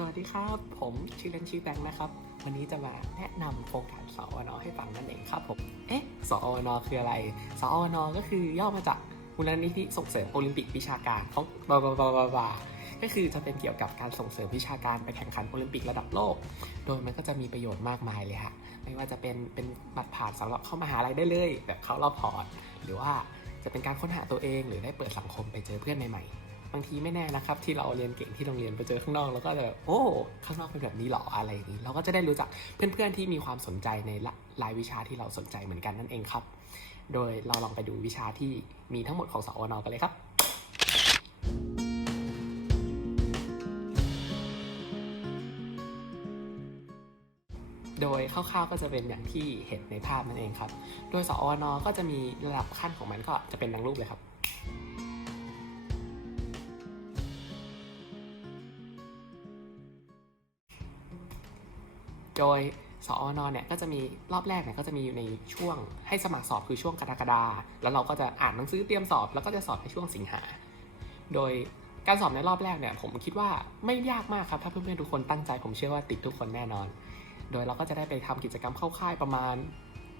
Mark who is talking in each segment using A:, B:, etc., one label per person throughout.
A: สวัสดีครับ ผมชื่อเล่นชื่อแบงค์นะครับ วันนี้จะมาแนะนำโครงการสอวนให้ฟังนั่นเองครับผมเอ๊ะสอวนคืออะไรสอวนก็คือย่อมาจากมูลนิธิส่งเสริมโอลิมปิกวิชาการของบาบาบาบาบาก็คือจะเป็นเกี่ยวกับการส่งเสริมวิชาการไปแข่งขันโอลิมปิกระดับโลก โดยมันก็จะมีประโยชน์มากมายเลยฮะไม่ว่าจะเป็นเป็นบัตรผ่านสำหรับเข้ามหาลัยได้เลย แบบเข้ารอบพอร์ตหรือว่าจะเป็นการค้นหาตัวเองหรือได้เปิดสังคมไปเจอเพื่อนใหม่ๆ บางทีไม่แน่นะครับ ที่เราเรียนเก่งที่โรงเรียนไปเจอข้างนอกแล้วก็จะโอ้ข้างนอกเป็นแบบนี้หรออะไรนี้ เราก็จะได้รู้จักเพื่อนๆที่มีความสนใจในรายวิชาที่เราสนใจเหมือนกันนั่นเองครับ โดยเราลองไปดูวิชาที่มีทั้งหมดของสวนกันเลยครับโดยคร่าวๆก็จะเป็นอย่างที่เห็นในภาพนั่นเองครับ โดยสอวนก็จะมีระดับขั้นของมันก็จะเป็นดังรูปเลยครับ โดยสอนอนเนี่ยก็จะมีรอบแรกเนี่ยก็จะมีอยู่ในช่วงให้สมัครสอบคือช่วงกรกฎาแล้วเราก็จะอ่านหนังสือเตรียมสอบ แล้วก็จะสอบในช่วงสิงหา โดยการสอบในรอบแรกเนี่ยผมคิดว่าไม่ยากมากครับถ้าเพื่อนๆทุกคนตั้งใจผมเชื่อว่าติดทุกคนแน่นอน โดยเราก็จะได้ไปทำกิจกรรมเข้าค่ายประมาณ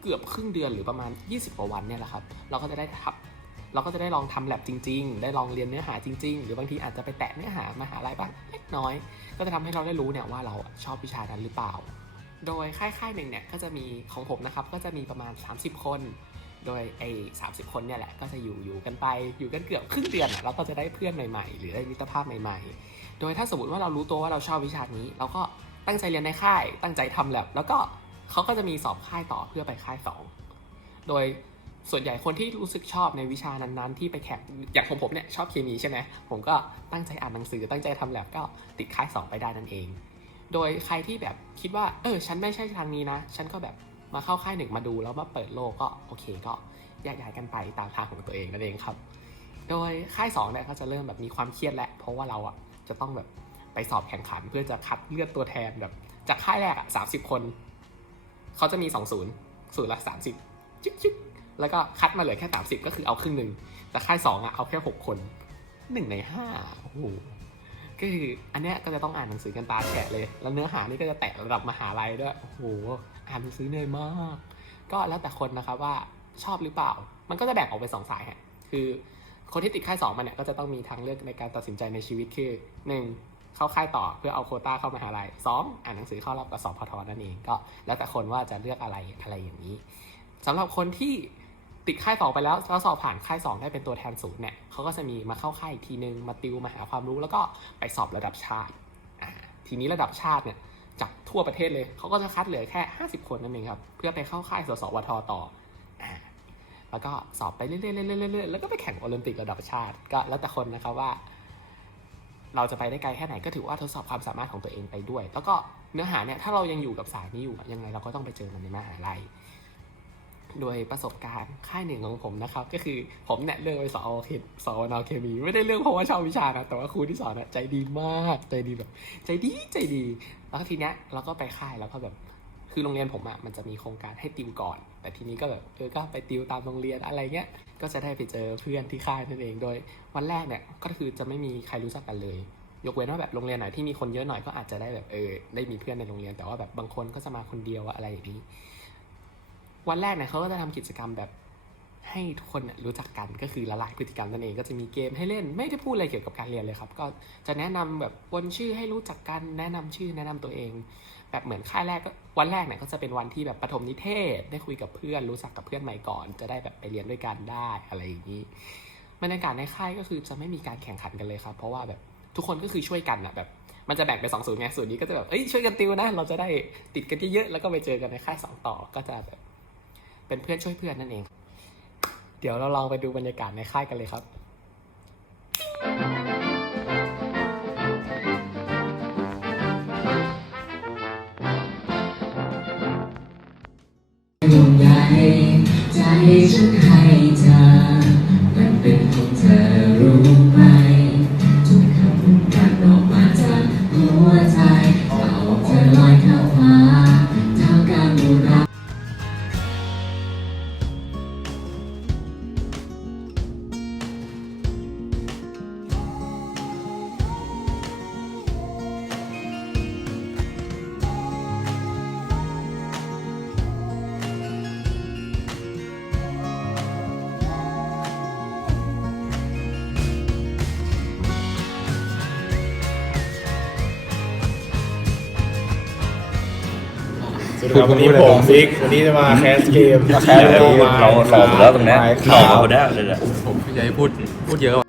A: เกือบครึ่งเดือนหรือประมาณ 20กว่าวันเนี่ยแหละครับเราก็จะได้ทำเราก็จะได้ลองทำแลบจริง ๆ ได้ลองเรียนเนื้อหาจริง ๆ หรือบางทีอาจจะไปแตะเนื้อหามหาลัยบ้างเล็กน้อย ก็จะทำให้เราได้รู้เนี่ยว่าเราชอบวิชานั้นหรือเปล่า โดยค่ายๆหนึ่งเนี่ยก็จะมีของผมนะครับก็จะมีประมาณ 30 คน โดยไอ้สาคนเนี่ยแหละก็จะอยู่อยู่กันไปอยู่กันเกือบครึ่งเดือนอะเราก็จะได้เพื่อนใหม่ๆ หรือได้มิตรภาพใหม่ๆ โดยถ้าสมมติว่าเรารู้ตัวว่าเราชอบวิชานี้ เราก็ตั้งใจเรียนในค่าย ตั้งใจทำแลบแล้วก็เขาก็จะมีสอบค่ายต่อเพื่อไปค่ายสองโดยส่วนใหญ่คนที่รู้สึกชอบในวิชานั้นๆ ที่ไปแข่งอย่างผมผมเนี่ยชอบเคมีใช่ไหมผมก็ตั้งใจอ่านหนังสือตั้งใจทำแลบก็ติดค่ายสองไปได้นั่นเอง โดยใครที่แบบคิดว่า เออ ฉันไม่ใช่ทางนี้นะ ฉันก็แบบมาเข้าค่ายหนึ่งมาดูแล้วมาเปิดโลกก็โอเคก็แยกย้ายกันไปตามทางของตัวเองนั่นเองครับ โดยค่ายสองเนี่ยก็จะเริ่มแบบมีความเครียดแหละเพราะว่าเราอะจะต้องแบบไปสอบแข่งขันเพื่อจะคัดเลือกตัวแทนแบบจากค่ายแรกอะสามสิบคน เขาจะมีสองศูนย์ศูนย์ละสามสิบจิ๊กจิ๊กแล้วก็คัดมาเหลือแค่สามสิบก็คือเอาครึ่งหนึ่งแต่ค่ายสองอะเอาแค่หกคนหนึ่งในห้าโอ้โห ก็คืออันเนี้ยก็จะต้องอ่านหนังสือกันตาแฉะเลย แล้วเนื้อหานี่ก็จะแตะระดับมหาลัยด้วย โอ้โห อ่านหนังสือเหนื่อยมาก ก็แล้วแต่คนนะครับว่าชอบหรือเปล่า มันก็จะแบ่งออกเป็นสองสายฮะ คือคนที่ติดค่ายสองมาเนี่ยก็จะต้องมีทางเลือกในการตัดสินใจในชีวิตคือหนึ่งเข้าค่ายต่อเพื่อเอาโคต้าเข้ามหาลัยสองอ่านหนังสือเข้ารอบกับสอบพทนั่นเอง ก็แล้วแต่คนว่าจะเลือกอะไรอะไรอย่างนี้สำหรับคนที่ ติดค่ายสองไปแล้วแล้วสอบผ่านค่ายสองได้เป็นตัวแทนศูนย์เนี่ยเขาก็จะมีมาเข้าค่ายอีกทีนึงมาติวมาหาความรู้แล้วก็ไปสอบระดับชาติทีนี้ระดับชาติเนี่ยจากทั่วประเทศเลยเขาก็จะคัดเหลือแค่ 50 คนนั่นเองครับเพื่อไปเข้าค่ายสสวทต่ออ่าแล้วก็สอบไปเรื่อยๆแล้วก็ไปแข่งโอลิมปิกระดับชาติก็แล้วแต่คนนะครับว่า เราจะไปได้ไกลแค่ไหนก็ถือว่าทดสอบความสามารถของตัวเองไปด้วย แล้วก็เนื้อหาเนี่ยถ้าเรายังอยู่กับสายนี้อยู่ยังไงเราก็ต้องไปเจอมันในมหาลัย โดยประสบการณ์ค่ายหนึ่งของผมนะครับ ก็คือผมเนี่ยเลือกไปสอเคสอนเคมีไม่ได้เลือกเพราะว่าชอบวิชานะแต่ว่าครูที่สอนอะใจดีมากใจดีแบบ ใจดีใจดีแล้วทีเนี้ยเราก็ไปค่ายแล้วก็แบบคือโรงเรียนผมอะมันจะมีโครงการให้ติวก่อน แต่ทีนี้ก็แบบเออก็ไปติวตามโรงเรียนอะไรเงี้ยก็จะได้ไปเจอเพื่อนที่ค่ายนั่นเองโดย วันแรกเนี่ยก็คือจะไม่มีใครรู้จักกันเลย ยกเว้นว่าแบบโรงเรียนไหนที่มีคนเยอะหน่อยก็อาจจะได้แบบเออได้มีเพื่อนในโรงเรียนแต่ว่าแบบบางคนก็จะมาคนเดียวอะไรอย่างนี้ วันแรกเนี่ยเขาก็จะทำกิจกรรมแบบให้ทุกคนรู้จักกันก็คือละลายพฤติกรรมนั่นเองก็จะมีเกมให้เล่นไม่ได้พูดอะไรเกี่ยวกับการเรียนเลยครับ ก็จะแนะนำแบบวนชื่อให้รู้จักกันแนะนำชื่อแนะนำตัวเอง แบบเหมือนค่ายแรกก็วันแรกเนี่ยก็จะเป็นวันที่แบบปฐมนิเทศ ได้คุยกับเพื่อนรู้จักกับเพื่อนใหม่ก่อน จะได้แบบไปเรียนด้วยกันได้อะไรอย่างนี้บรรยากาศในค่ายก็คือจะไม่มีการแข่งขันกันเลยครับ เพราะว่าแบบทุกคนก็คือช่วยกันอะแบบมันจะแบ่งเป็นสองศูนย์ไงศูนย์นี้ก็จะแบบเอ้ยช่วยกันติวนะเราจะได้ติดกันเยอะๆแล้วก็ไปเจอกันในค่ายสองต่อก็จะแบบ เป็นเพื่อนช่วยเพื่อนนั่นเอง เดี๋ยวเราลองไปดูบรรยากาศในค่ายกันเลยครับ
B: ใหญ่ใจฉันให้
C: สวัสดีครับวันนี้ผมฟิกวันนี้จะมาแคสเกม
D: แค่เราเราหลอกหมดแล้วตรงเนี้ยหลอกหมดแล้วเลยแหละ
E: ผมอย่าให้พูดพูดเยอะ